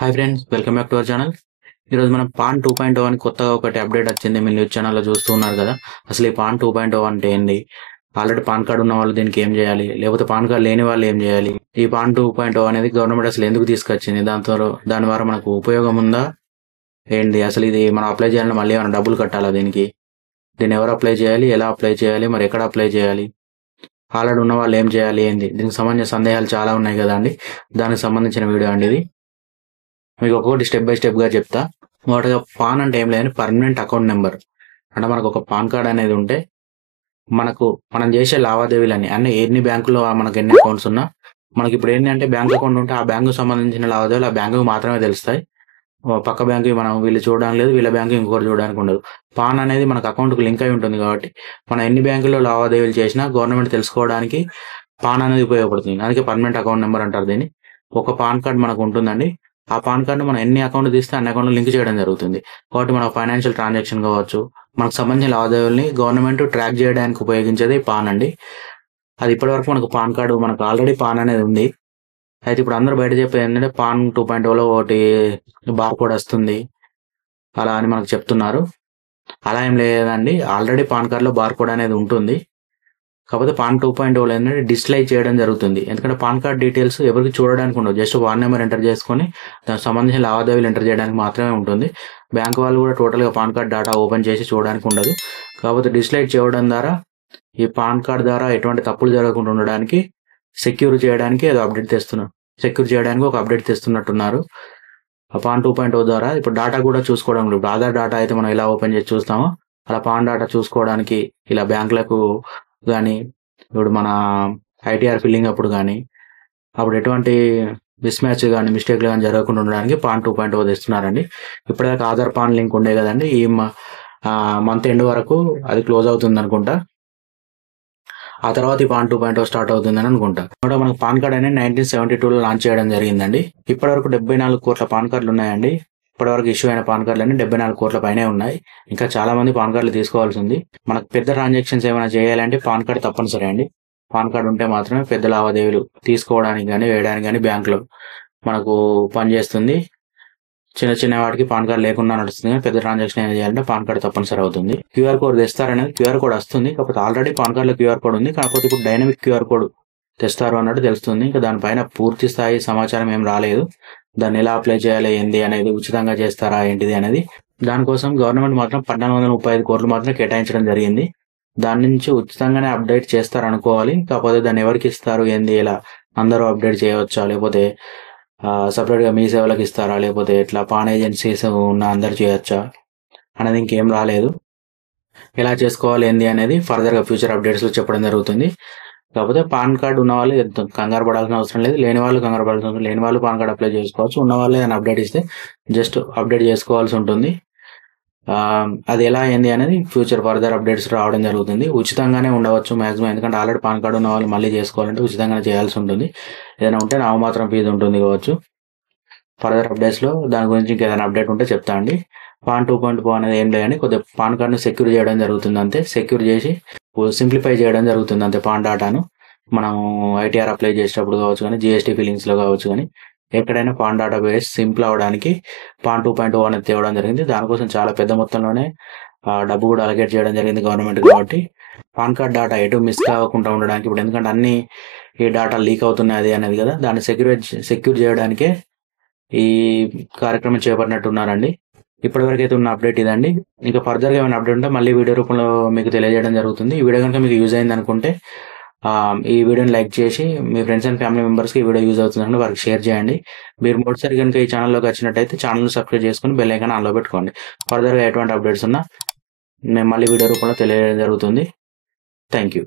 Hi friends, welcome back to our channel. ఈరోజు మనం pan 2.0 అని కొత్తగా ఒకటి అప్డేట్ వచ్చింది. మీ న్యూస్ ఛానల్లో చూస్తూ ఉన్నారు కదా. అసలు ఈ పాన్ 2.0 అంటే ఏంది, ఆల్రెడీ పాన్ కార్డు ఉన్న వాళ్ళు దీనికి ఏం చేయాలి, లేకపోతే పాన్ కార్డు లేని వాళ్ళు ఏం చేయాలి, ఈ పాన్ 2.0 అనేది గవర్నమెంట్ అసలు ఎందుకు తీసుకొచ్చింది, దాని ద్వారా మనకు ఉపయోగం ఉందా ఏంటి, అసలు ఇది మనం అప్లై చేయాలని మళ్ళీ ఏమైనా డబ్బులు కట్టాలా, దీన్ని ఎవరు అప్లై చేయాలి, ఎలా అప్లై చేయాలి, మరి ఎక్కడ అప్లై చేయాలి, ఆల్రెడీ ఉన్న వాళ్ళు ఏం చేయాలి ఏంది, దీనికి సంబంధించిన సందేహాలు చాలా ఉన్నాయి కదా అండి. దానికి సంబంధించిన వీడియో అండి ఇది. మీకు ఒక్కొక్కటి స్టెప్ బై స్టెప్గా చెప్తా. మొదటగా పాన్ అంటే ఏం లేదని పర్మనెంట్ అకౌంట్ నెంబర్. అంటే మనకు ఒక పాన్ కార్డ్ అనేది ఉంటే మనం చేసే లావాదేవీలని అన్ని ఎన్ని బ్యాంకులో మనకు ఎన్ని అకౌంట్స్ ఉన్నా మనకి ఇప్పుడు ఏంటంటే బ్యాంక్ అకౌంట్ ఉంటే ఆ బ్యాంకు సంబంధించిన లావాదేవీలు ఆ బ్యాంకుకి మాత్రమే తెలుస్తాయి. పక్క బ్యాంకు మనం వీళ్ళు చూడడానికి లేదు, వీళ్ళ బ్యాంకు ఇంకొకరు చూడడానికి ఉండదు. పాన్ అనేది మనకు అకౌంట్కి లింక్ అయి ఉంటుంది కాబట్టి మనం ఎన్ని బ్యాంకుల్లో లావాదేవీలు చేసినా గవర్నమెంట్ తెలుసుకోవడానికి పాన్ అనేది ఉపయోగపడుతుంది. అందుకే పర్మనెంట్ అకౌంట్ నెంబర్ అంటారు దీన్ని. ఒక పాన్ కార్డ్ మనకు ఉంటుందండి. ఆ పాన్ కార్డు మనం ఎన్ని అకౌంట్ తీస్తే అన్ని అకౌంట్లు లింక్ చేయడం జరుగుతుంది. కాబట్టి మన ఫైనాన్షియల్ ట్రాన్సాక్షన్ కావచ్చు, మనకు సంబంధించిన లావాదేవీలని గవర్నమెంట్ ట్రాక్ చేయడానికి ఉపయోగించేది పాన్ అండి. అది ఇప్పటివరకు మనకు పాన్ కార్డు మనకు ఆల్రెడీ పాన్ అనేది ఉంది. అయితే ఇప్పుడు అందరూ బయట చెప్పేది ఏంటంటే పాన్ 2.0లో ఒకటి బార్ కోడ్ వస్తుంది అలా అని మనకు చెప్తున్నారు. అలా ఏం లేదండి, ఆల్రెడీ పాన్ కార్డులో బార్ కోడ్ అనేది ఉంటుంది. కాకపోతే పాన్ 2.0 ఏంటంటే డిస్ప్లే చేయడం జరుగుతుంది. ఎందుకంటే పాన్ కార్డ్ డీటెయిల్స్ ఎవరికి చూడడానికి ఉండదు, జస్ట్ పాన్ నెంబర్ ఎంటర్ చేసుకొని దానికి సంబంధించిన లావాదేవీలు ఎంటర్ చేయడానికి మాత్రమే ఉంటుంది. బ్యాంక్ వాళ్ళు కూడా టోటల్గా పాన్ కార్డ్ డేటా ఓపెన్ చేసి చూడడానికి ఉండదు. కాకపోతే డిస్ప్లే చేయడం ద్వారా ఈ పాన్ కార్డ్ ద్వారా ఎటువంటి తప్పులు జరగకుండా ఉండడానికి సెక్యూర్ చేయడానికి ఒక అప్డేట్ తెస్తున్నట్టున్నారు. ఆ పాన్ 2.0 ద్వారా ఇప్పుడు డేటా కూడా చూసుకోవడం, ఇప్పుడు ఆధార్ డేటా అయితే మనం ఎలా ఓపెన్ చేసి చూస్తామో అలా పాన్ డేటా చూసుకోవడానికి ఇలా బ్యాంకులకు కానీ ఇప్పుడు మన ఐటీఆర్ ఫిల్లింగ్ అప్పుడు కానీ అప్పుడు ఎటువంటి మిస్ కానీ మిస్టేక్లు కానీ జరగకుండా ఉండడానికి పాన్ 2.0 తెస్తున్నారండి. ఇప్పటిదాకా ఆధార్ పాన్ లింక్ ఉండే కదండి, ఈ మంత్ ఎండ్ వరకు అది క్లోజ్ అవుతుంది అనుకుంటా. ఆ తర్వాత ఈ పాన్ 2.0 స్టార్ట్ అవుతుందని అనుకుంటా. కూడా మనకు పాన్ కార్డ్ అనేది 1972లో లాంచ్ చేయడం జరిగిందండి. ఇప్పటివరకు 74 కోట్ల పాన్ కార్డులు ఉన్నాయండి. ఇప్పటివరకు ఇష్యూ అయిన పాన్ కార్డులు అన్ని 74 కోట్ల పైనే ఉన్నాయి. ఇంకా చాలా మంది పాన్ కార్డులు తీసుకోవాల్సి ఉంది. మనకు పెద్ద ట్రాన్సాక్షన్స్ ఏమైనా చేయాలంటే పాన్ కార్డు తప్పనిసరి అండి. పాన్ కార్డు ఉంటే మాత్రమే పెద్ద లావాదేవీలు తీసుకోవడానికి కానీ వేయడానికి కానీ బ్యాంకులో మనకు పనిచేస్తుంది. చిన్న చిన్న వాటికి పాన్ కార్డు లేకుండా నడుస్తుంది, కానీ పెద్ద ట్రాన్సాక్షన్ ఏం చేయాలంటే పాన్ కార్డు తప్పనిసరి అవుతుంది. క్యూఆర్ కోడ్ తెస్తారనేది క్యూఆర్ కోడ్ వస్తుంది, కాకపోతే ఆల్రెడీ పాన్ కార్డులో క్యూఆర్ కోడ్ ఉంది. కాకపోతే ఇప్పుడు డైనమిక్ క్యూఆర్ కోడ్ తెస్తారు అన్నట్టు తెలుస్తుంది. ఇంకా దానిపైన పూర్తి స్థాయి సమాచారం ఏం రాలేదు. దాన్ని ఎలా అప్లై చేయాలి ఏంది అనేది, ఉచితంగా చేస్తారా ఏంటిది అనేది, దానికోసం గవర్నమెంట్ మాత్రం 1435 కోట్లు మాత్రం కేటాయించడం జరిగింది. దాని నుంచి ఉచితంగానే అప్డేట్ చేస్తారు అనుకోవాలి. కాకపోతే దాన్ని ఎవరికి ఇస్తారు ఏంది, ఎలా అందరూ అప్డేట్ చేయవచ్చా, లేకపోతే సపరేట్గా మీ సేవలకు ఇస్తారా, లేకపోతే ఎట్లా పాన్ ఏజెన్సీస్ ఉన్న అందరు చేయొచ్చా అనేది ఇంకేం రాలేదు. ఎలా చేసుకోవాలి ఏంది అనేది ఫర్దర్గా ఫ్యూచర్ అప్డేట్స్లో చెప్పడం జరుగుతుంది. కాకపోతే పాన్ కార్డు ఉన్న వాళ్ళు కంగారు పడాల్సిన అవసరం లేదు, లేని వాళ్ళు కంగారు పడాల్సిన అవసరం, లేని వాళ్ళు పాన్ కార్డు అప్లై చేసుకోవచ్చు. ఉన్న వాళ్ళే దాన్ని అప్డేట్ ఇస్తే జస్ట్ అప్డేట్ చేసుకోవాల్సి ఉంటుంది. అది ఎలా ఏంది అనేది ఫ్యూచర్ ఫర్దర్ అప్డేట్స్ రావడం జరుగుతుంది. ఉచితంగానే ఉండవచ్చు మ్యాక్సిమం, ఎందుకంటే ఆల్రెడీ పాన్ కార్డు ఉన్న వాళ్ళు మళ్ళీ చేసుకోవాలంటే ఉచితంగానే చేయాల్సి ఉంటుంది. ఏదైనా ఉంటే నామమాత్రం ఫీజు ఉంటుంది కావచ్చు. ఫర్దర్ అప్డేట్స్లో దాని గురించి ఇంకేదైనా అప్డేట్ ఉంటే చెప్తా అండి. పాన్ 2.0 అనేది ఏం లేదని కొద్దిగా పాన్ కార్డును సెక్యూర్ చేయడం జరుగుతుంది అంతే. సెక్యూర్ చేసి సింప్లిఫై చేయడం జరుగుతుంది అంతే. పాన్ డేటాను మనం ఐటీఆర్ అప్లై చేసేటప్పుడు కావచ్చు కానీ, జిఎస్టీ ఫిల్లింగ్స్లో కావచ్చు కానీ, ఎక్కడైనా పాన్ డేటా బేస్ సింపుల్ అవ్వడానికి పాన్ 2.0 అనేది తేవడం జరిగింది. దానికోసం చాలా పెద్ద మొత్తంలోనే డబ్బు కూడా అలకేట్ చేయడం జరిగింది గవర్నమెంట్. కాబట్టి పాన్ కార్డ్ డేటా ఎటు మిస్ కాకుండా ఉండడానికి, ఇప్పుడు ఎందుకంటే అన్ని ఈ డేటా లీక్ అవుతున్నాయి అనేది కదా, దాన్ని సెక్యూర్ చేయడానికే ఈ కార్యక్రమం చేపట్టినట్టున్నారండి. ఇప్పటివరకు అయితే ఉన్న అప్డేట్ ఇదండి. ఇంకా ఫర్దర్గా ఏమైనా అప్డేట్ ఉంటే మళ్ళీ వీడియో రూపంలో మీకు తెలియజేయడం జరుగుతుంది. ఈ వీడియో కనుక మీకు యూజ్ అయింది అనుకుంటే ఈ వీడియోని లైక్ చేసి మీ ఫ్రెండ్స్ అండ్ ఫ్యామిలీ మెంబర్స్కి ఈ వీడియో యూజ్ అవుతుందంటే వారికి షేర్ చేయండి. మీరు మొదటిసారి కనుక ఈ ఛానల్లోకి వచ్చినట్టయితే ఛానల్ని సబ్స్క్రైబ్ చేసుకుని బెల్ ఐకాన్ ఆన్లో పెట్టుకోండి. ఫర్దర్గా ఎటువంటి అప్డేట్స్ ఉన్నా మేము మళ్ళీ వీడియో రూపంలో తెలియజేయడం జరుగుతుంది. Thank you.